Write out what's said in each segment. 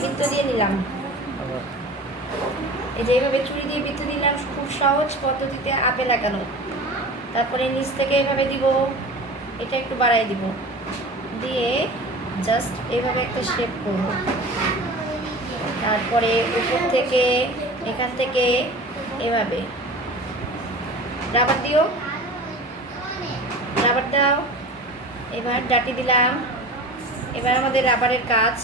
বৃত্ত দিয়ে নিলাম। এই যে এইভাবে চুড়ি দিয়ে বৃত্ত দিলাম, খুব সহজ পদ্ধতিতে আপেল আঁকানো। তারপরে নিচ থেকে এইভাবে দিব, এটা একটু বাড়াই দিব, দিয়ে জাস্ট এইভাবে একটা শেপ করব। তারপরে উপর থেকে এখান থেকে এভাবে রাবার দিও, রাবার দাও। এবার ডাটি দিলাম। এবার আমাদের রাবারের কাজ,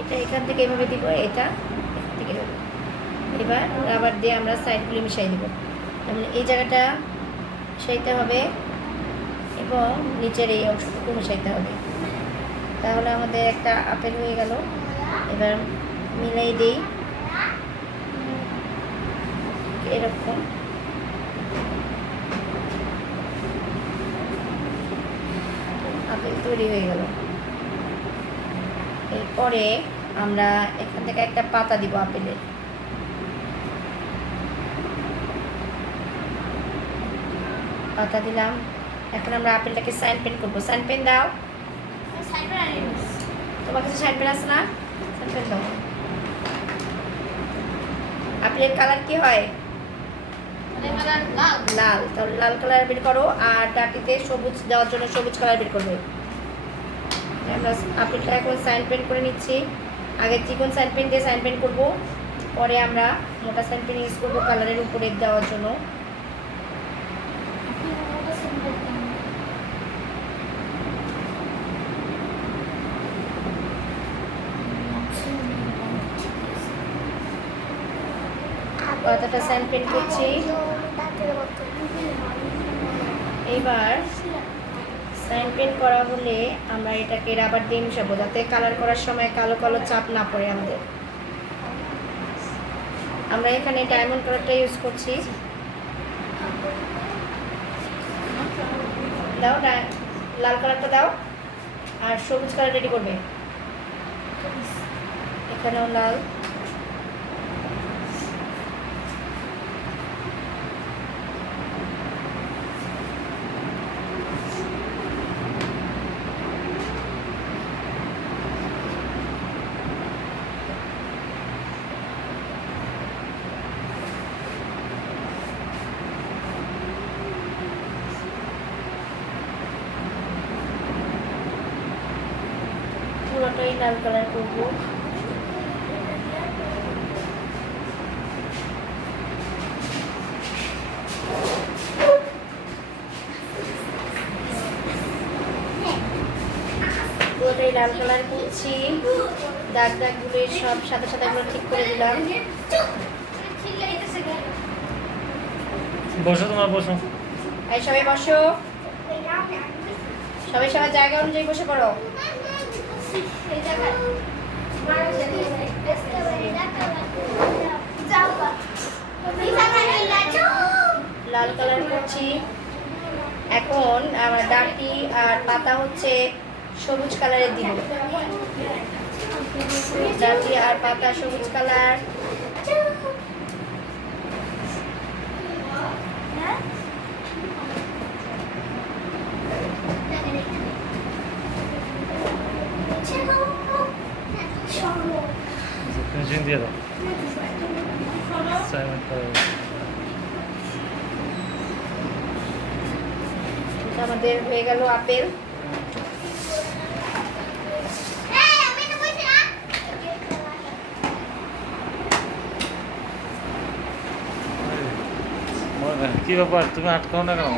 এটা এখান থেকে এভাবে দিব, এটা এখান থেকে এভাবে। এবার রাবার দিয়ে আমরা সাইডগুলি মিশাই দেব। তাহলে এই জায়গাটা মিশাইতে হবে এবং নিচের এই অংশটুকু মিশাইতে হবে। তাহলে আমাদের একটা আপেল হয়ে গেল। এবার মিলাই দিই এরকম। আপেল তৈরি হয়ে গেল। এরপরে আমরা এখান থেকে একটা পাতা দিব আপেলের। পাতা দিলাম। এখন আমরা আপেলটাকে সাইন পেন করবো। সাইন পেন দাও। তোমার কাছে সাইন পেন আছে না? সাইন পেন দাও। আপেলের কালার কি হয়? লাল। তাহলে লাল কালার বের করো, আর ডাটিতে সবুজ দেওয়ার জন্য সবুজ কালার বের করবে। আমরা আপেলটা এখন সাইন পেন করে নিচ্ছি। আগে চিকন সাইন পেন দিয়ে সাইন পেন করবো, পরে আমরা মোটা সাইন পেন ইউজ করবো কালারের উপরে দেওয়ার জন্য। পাতাটা সাইন পেন করছি। এইবার সাইন পেন করা হলে আমরা এটাকে রাবার দিয়ে মিশাবো, যাতে কালার করার সময় কালো কালো চাপ না পড়ে আমাদের। আমরা এখানে ডায়মন্ড কালারটা ইউজ করছি। দাও, লাল কালারটা দাও, আর সবুজ কালার রেডি করবে। এখানেও লাল। পুরোটাই লাল কালার করবো। পুরোটাই লাল কালার করছি। দাগ দাগগুলো সব সাদা সাদাগুলো ঠিক করে দিলাম। বসো, তোমার বসো। এই সবাই বসো, সবাই সবার জায়গা অনুযায়ী বসে পড়ো। লাল কালার করছি। এখন আমার ডাটি আর পাতা হচ্ছে সবুজ কালারের দিব। ডাটি আর পাতা সবুজ কালার। ফিনিশিং দিয়ে দাও। সাইন করো। এটা আমাদের হয়ে গেল আপেল। কি ব্যাপার, তুমি আটকাও না কেন?